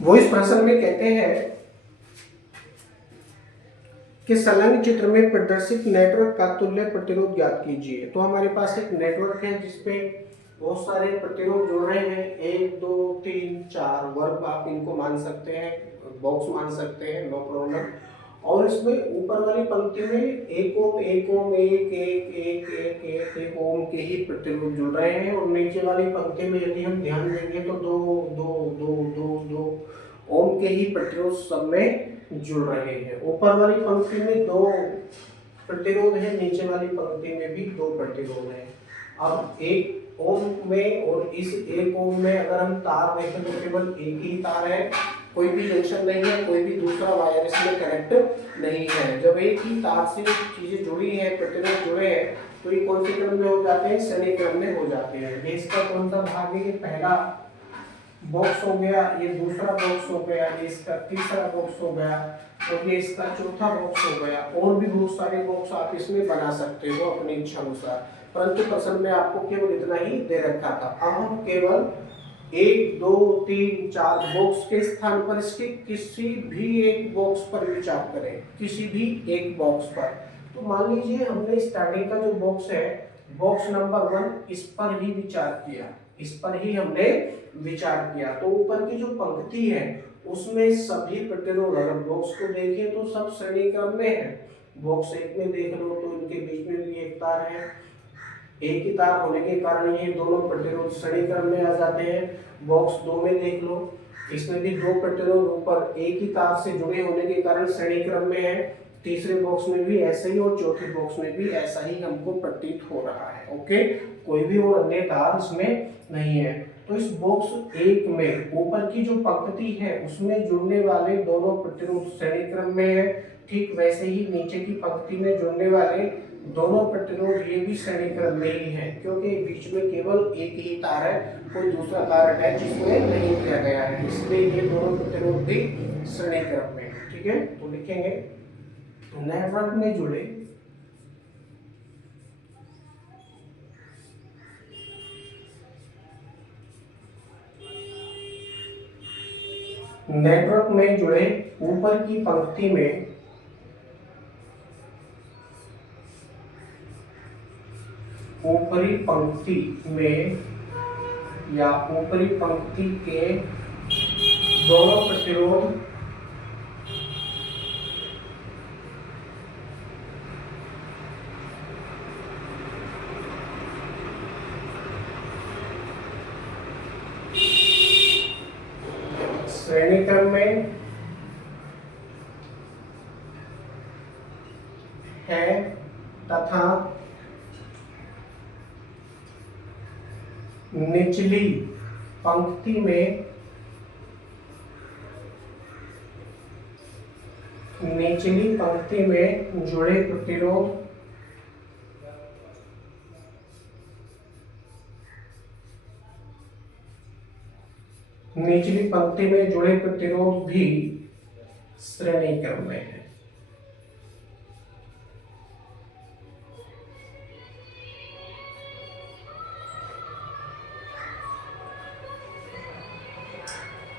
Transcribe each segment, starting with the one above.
वो इस प्रश्न में कहते हैं कि संलग्न चित्र में प्रदर्शित नेटवर्क का तुल्य प्रतिरोध ज्ञात कीजिए। तो हमारे पास एक नेटवर्क है जिसपे बहुत सारे प्रतिरोध जुड़ रहे हैं, 1 2 3 4 वर्ग आप इनको मान सकते हैं, बॉक्स मान सकते हैं, नो प्रॉब्लम। और इसमें ऊपर वाली पंक्ति में 1 ओम 1 ओम 1 1 1 1 1 1 ओम के ही प्रतिरोध जुड़ रहे हैं, और नीचे वाली पंक्ति में यदि हम ध्यान देंगे तो 2 2 2 2 2 ओम के ही प्रतिरोध सब में जुड़ रहे हैं। ऊपर वाली पंक्ति में 2 प्रतिरोध है, नीचे वाली पंक्ति में भी 2 प्रतिरोध है। अब 1 ओम में और इस 1 ओम में अगर हम तार देखें तो केवल एक ही तार है, कोई भी जंक्शन नहीं है, कोई भी दूसरा वायर इसमें कनेक्ट नहीं है। जब एक ही तार से चीजें जुड़ी है, प्रतिरोध जुड़े हैं, तो ये कौन से क्रम में हो जाते हैं? श्रेणी क्रम में हो जाते हैं। ये इसका कौन सा भाग है? ये पहला बॉक्स हो गया, ये दूसरा बॉक्स हो गया, ये इसका तीसरा बॉक्स हो गया, और ये इसका चौथा बॉक्स हो गया। और भी बहुत सारे बॉक्स आप इसमें बना सकते हो अपनी इच्छा अनुसार, परंतु प्रश्न में आपको केवल इतना ही दे रखा था। अब हम केवल 1 2 3 4 बॉक्स के स्थान पर इसके किसी भी एक बॉक्स पर विचार करें, किसी भी एक बॉक्स पर। तो मान लीजिए हमने स्टार्टिंग का जो बॉक्स है, बॉक्स नंबर 1, इस पर ही विचार किया, इस पर ही हमने विचार किया। तो ऊपर की जो पंक्ति है उसमें सभी प्रतिरोध, अगर बॉक्स को देखें तो सब श्रेणी क्रम में है। बॉक्स 1 में देख लो तो इनके बीच में भी एक तार है, एक ही तार होने के कारण ये दोनों प्रतिरोध श्रेणी क्रम में आ जाते हैं। बॉक्स 2 में देख लो, इसमें भी 2 प्रतिरोध ऊपर एक ही तार से जुड़े होने के कारण श्रेणी क्रम में है। तीसरे बॉक्स में भी ऐसे ही, और चौथे बॉक्स में भी ऐसा ही हमको प्रतीत हो रहा है। ओके, कोई भी और अन्य तार इसमें नहीं है। तो इस बॉक्स 1 में ऊपर की जो पंक्ति है उसमें जुड़ने वाले दोनों प्रतिरोध श्रेणी क्रम में है, ठीक वैसे ही नीचे की पंक्ति में जुड़ने वाले दोनों प्रतिरोध ये भी श्रेणी क्रम में ही है, क्योंकि बीच में केवल एक ही तार है, कोई दूसरा तार अटैच इसमें नहीं किया गया है, इसलिए ये दोनों प्रतिरोध भी श्रेणी क्रम में। ठीक है, तो लिखेंगे नेटवर्क में जुड़े नेटवर्क में जुड़े ऊपर की पंक्ति में ऊपरी पंक्ति में या ऊपरी पंक्ति के दोनों प्रतिरोध श्रेणी क्रम में है तथा निचली पंक्ति में जुड़े प्रतिरोध निचली पंक्ति में जुड़े प्रतिरोध भी श्रेणी क्रम में है।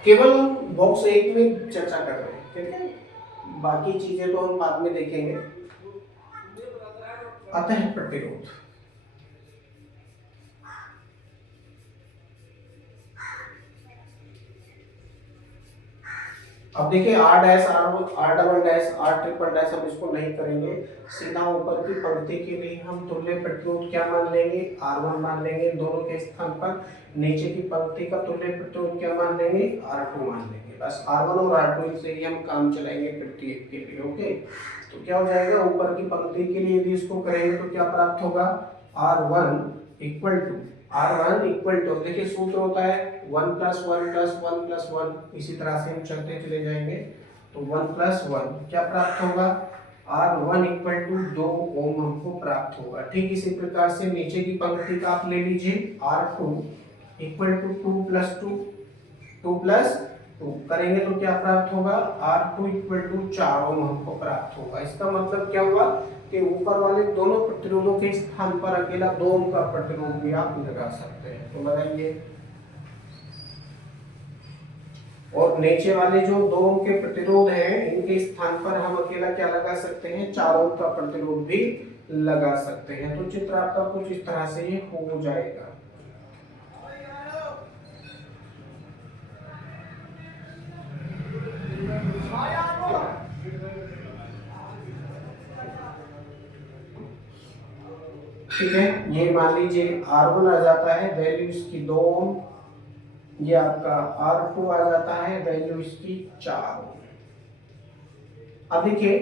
केवल बॉक्स 1 में चर्चा कर रहे हैं, ठीक है, बाकी चीजें तो हम बाद में देखेंगे। अतः प्रतिरोध, अब देखिए R dash R double dash R triple dash हम इसको नहीं करेंगे, सीधा ऊपर की पंक्ति के लिए हम तुल्य प्रतिरोध क्या मान लेंगे? R1 मान लेंगे दोनों के स्थान पर। नीचे की पंक्ति का तुल्य प्रतिरोध क्या मान लेंगे? R2 मान लेंगे। बस R1 और R2 से ही हम काम चलाएंगे प्रत्येक के लिए। ओके, तो क्या हो जाएगा? ऊपर की पंक्ति के लिए यदि इसको करेंगे तो क्या प्राप्त होगा? R1 इक्वल टू, देखिए सूत्र होता है 1 + 1 + 1 + 1, इसी तरह से हम चलते चले जाएंगे। तो 1 + 1 क्या प्राप्त होगा? R1 = 2 ओम हमको प्राप्त होगा। ठीक इसी प्रकार से नीचे की पंक्ति का आप ले लीजिए, R2 = 2 + 2, 2 + 2 करेंगे तो क्या प्राप्त होगा? R2 = 4 ओम हमको प्राप्त होगा। इसका मतलब क्या हुआ कि ऊपर वाले दोनों प्रतिरोधों के स्थान पर अकेला 2 ओम का प्रतिरोध भी आप लगा सकते हैं। तो लगाइए, और नीचे वाले जो 2 ओम के प्रतिरोध हैं इनके स्थान पर हम अकेला क्या लगा सकते हैं, 4 ओम का प्रतिरोध भी लगा सकते हैं। तो चित्र आपका कुछ इस तरह से ये हो जाएगा। ठीक है, ये मान लीजिए R1 आ जाता है, वैल्यू इसकी 2 ओम। ये आपका R2 आ जाता है, वैल्यू इसकी 4 ओम। अब देखिए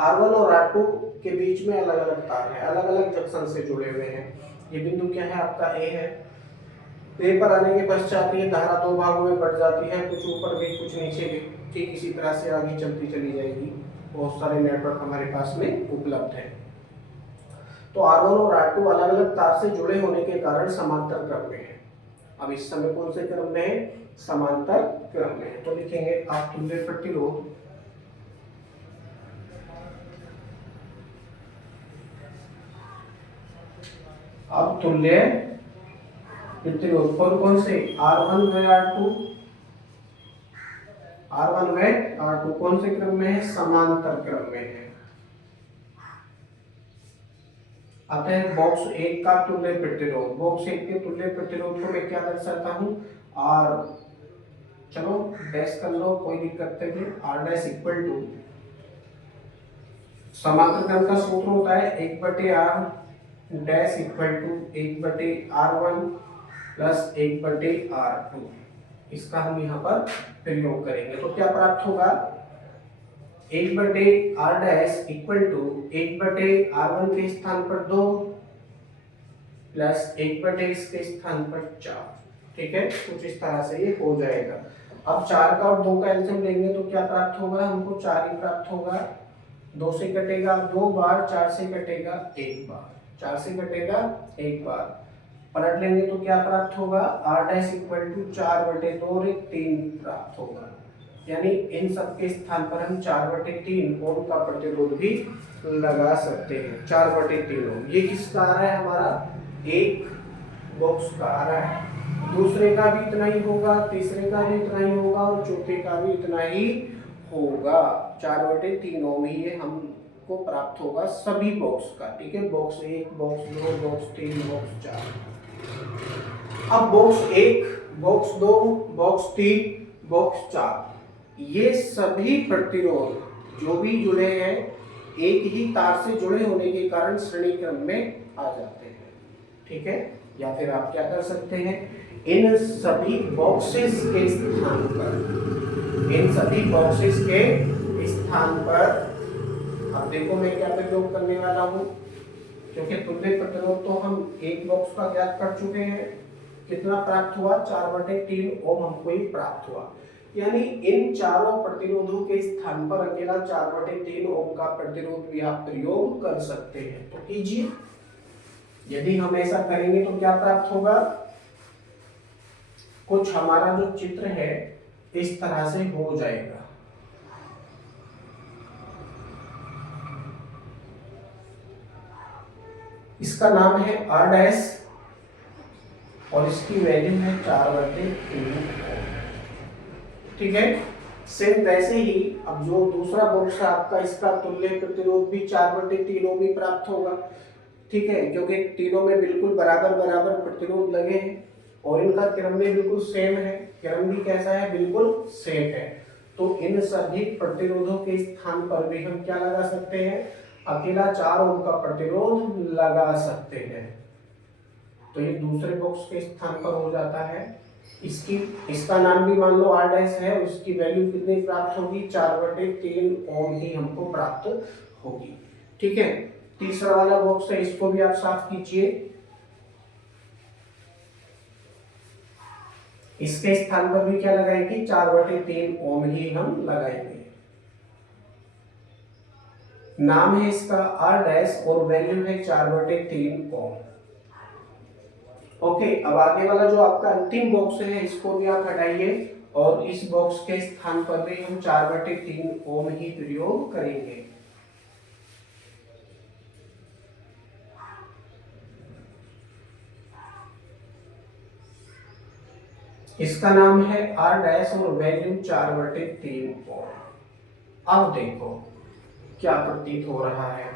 R1 और R2 के बीच में अलग अलग तार है, अलग अलग जंक्शन से जुड़े हुए हैं। ये बिंदु क्या है आपका A है। A पर आने के पश्चात ये धारा 2 भागों में बढ़ जाती है, कुछ ऊपर भी कुछ नीचे भी। ठीक इसी तरह से आगे चलती चली जाएगी। बहुत सारे नेटवर्क हमारे पास में उपलब्ध है। तो R1 और R2 अलग अलग तार से जुड़े होने के कारण समांतर क्रम में है। अब इस समय कौन से क्रम में है, समांतर क्रम में है। तो लिखेंगे आप तुल्य प्रतिरोध अब तुल्य प्रतिरोध कौन से, R1 व R2, R1 व R2 कौन से क्रम में है, समांतर क्रम में है। अतः बॉक्स 1 का तुल्य प्रतिरोध, बॉक्स 1 के तुल्य प्रतिरोध को मैं क्या दर्शाता हूं, R, चलो डैश कर लो कोई दिक्कत नहीं, R डैश इक्वल टू, समांतर क्रम का सूत्र होता है 1/R dash equal to 1/R1 plus 1/R2। इसका हम यहाँ पर प्रयोग करेंगे तो क्या प्राप्त होगा, 1/R dash equal to 1/R1 के स्थान पर 2 प्लस 1/, इसके स्थान पर 4। ठीक है, कुछ इस तरह से ये हो जाएगा। अब 4 का और 2 का एलसीएम लेंगे तो क्या प्राप्त होगा, हमको 4 ही प्राप्त होगा। 2 से कटेगा 2 बार, 4 से कटेगा 1 बार, 4 से कटेगा 1 बार। पलट लेंगे तो क्या प्राप्त होगा, R डैश इक्वल टू 4/2 और 3 प्राप्त होगा। यानी इन सब के स्थान पर हम 4/3 ओम का प्रतिरोध भी लगा सकते हैं। 4/3 ओम ये किसका आ रहा है, हमारा एक बॉक्स का आ रहा है, दूसरे का भी इतना ही होगा, तीसरे का भी इतना ही होगा और चौथे का भी इतना ही होगा। 4/3 ओम ही ये हमको प्राप्त होगा सभी बॉक्स का। ठीक है, बॉक्स 1, बॉक्स 2, बॉक्स 3, बॉक्स 4। अब बॉक्स 1, बॉक्स 2, बॉक्स 3, बॉक्स 4 ये सभी प्रतिरोध जो भी जुड़े हैं एक ही तार से जुड़े होने के कारण श्रेणी क्रम में आ जाते हैं। ठीक है, या फिर आप क्या कर सकते हैं, इन सभी बॉक्सेस के स्थान पर, इन सभी बॉक्सेस के स्थान पर अब देखो मैं क्या प्रयोग करने वाला हूं, क्योंकि तुल्य प्रतिरोध तो हम एक बॉक्स का ज्ञात कर चुके हैं, कितना प्राप्त हुआ, 4/3 ओम हमको ही प्राप्त हुआ। यानी इन चारों प्रतिरोधों के स्थान पर अकेला 4/3 ओम का प्रतिरोध भी आप प्रयोग कर सकते हैं। तो कीजिए, यदि हम ऐसा करेंगे तो क्या प्राप्त होगा, कुछ हमारा जो चित्र है इस तरह से हो जाएगा। इसका नाम है R डैश और इसकी वैल्यू है 4/3। ठीक है, सेम वैसे ही अब जो दूसरा बॉक्स है आपका, इसका तुल्य प्रतिरोध भी 4/3 ओम ही प्राप्त होगा। ठीक है, क्योंकि तीनों में बिल्कुल बराबर बराबर प्रतिरोध लगे हैं और इनका क्रम भी बिल्कुल सेम है, क्रम भी कैसा है, बिल्कुल सेम है। तो इन सभी प्रतिरोधों के स्थान पर भी हम क्या लगा सकते हैं, अकेला 4 ओम का प्रतिरोध लगा सकते हैं। तो ये दूसरे बॉक्स के स्थान पर हो जाता है। इसका नाम भी मान लो R डैश है, उसकी वैल्यू कितनी प्राप्त होगी, 4/3 ओम ही हमको प्राप्त होगी। ठीक है, तीसरा वाला बॉक्स है, इसको भी आप साफ कीजिए। इसके स्थान पर भी क्या लगाएंगे, 4/3 ओम ही हम लगाएंगे। नाम है इसका R डैश और वैल्यू है 4/3 ओम। ओके, अब आगे वाला जो आपका अंतिम बॉक्स है इसको भी आप हटाइए और इस बॉक्स के स्थान पर भी हम 4/3 ओम ही प्रयोग करेंगे। इसका नाम है आर डैश और वैल्यू 4/3 ओम। अब देखो क्या प्रतीत हो रहा है।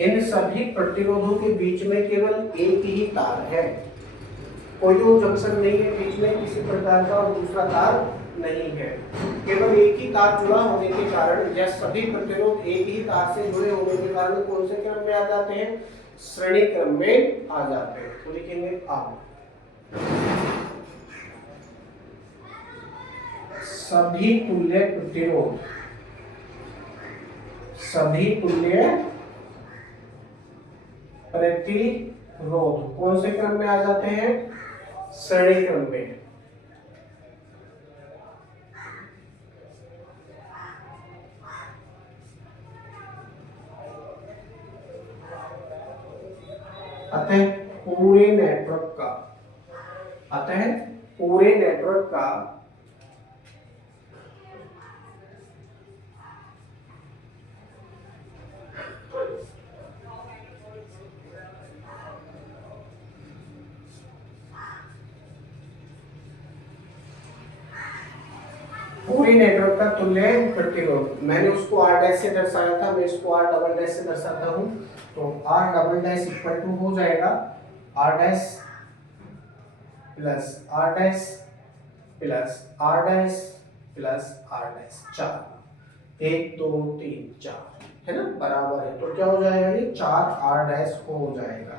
इन सभी प्रतिरोधों के बीच में केवल एक ही तार है, कोई और जंक्शन नहीं है बीच में किसी प्रकार का और दूसरा तार नहीं है। केवल एक ही तार जुड़ा होने के कारण या सभी प्रतिरोध एक ही तार से जुड़े होने के कारण कौन से क्रम में आ जाते हैं? श्रेणी क्रम में आ जाते हैं। तो लिखेंगे अब सभी तुल्य प्रतिरोध, सभी तुल्य प्रतिरोध कौन से क्रम में आ जाते हैं? श्रेणी क्रम में। अतः पूरे नेटवर्क का, अतः पूरे नेटवर्क का पूरे नेटवर्क का तुल्य प्रतिरोध, मैंने उसको आर डैश से दर्शाया था, मैं इसको आर डबल डैश से दर्शाता हूं। तो R double dash equal to हो जाएगा R dash plus R dash plus R dash plus R dash, 4 1 2 3 4 है ना, बराबर है। तो क्या हो जाएगा ये 4 आर डैश हो जाएगा,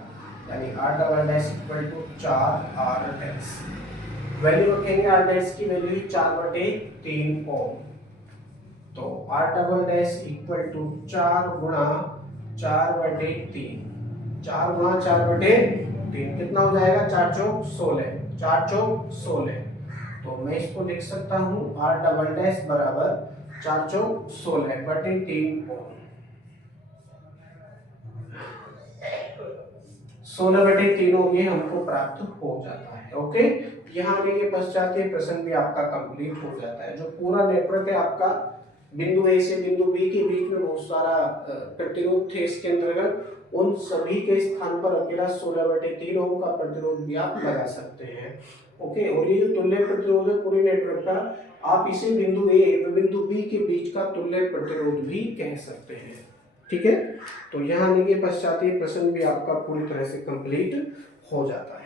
यानी R double dash equal to 4 R dash. Value रखेंगे आर डैश की वैल्यू 4/3 ओम। तो R double dash equal to 4 गुणा 4/3, 4 गुणा 4/3 कितना हो जाएगा? 4 चौक 16, 4 चौक 16। तो मैं इसको लिख सकता हूँ आर डबल डैश बराबर 4 चौक 16/3 ओम। 16/3 ओम ये हमको प्राप्त हो जाता है। ओके, यहाँ आने के पश्चात ये प्रश्न भी आपका कंप्लीट हो जाता है। जो पूरा नेटवर्क है आपका बिंदु ए से बिंदु बी के बीच में बहुत सारा प्रतिरोध थे, इसके अंतर्गत उन सभी के स्थान पर अकेला 16/3 ओम का प्रतिरोध भी आप लगा सकते हैं। ओके, और ये जो तुल्य प्रतिरोध है पूरे नेटवर्क का, आप इसे बिंदु ए व बिंदु बी के बीच का तुल्य प्रतिरोध भी कह सकते हैं। ठीक है, तो यहाँ आने के पश्चात ये प्रश्न भी आपका पूरी तरह से कंप्लीट हो जाता है।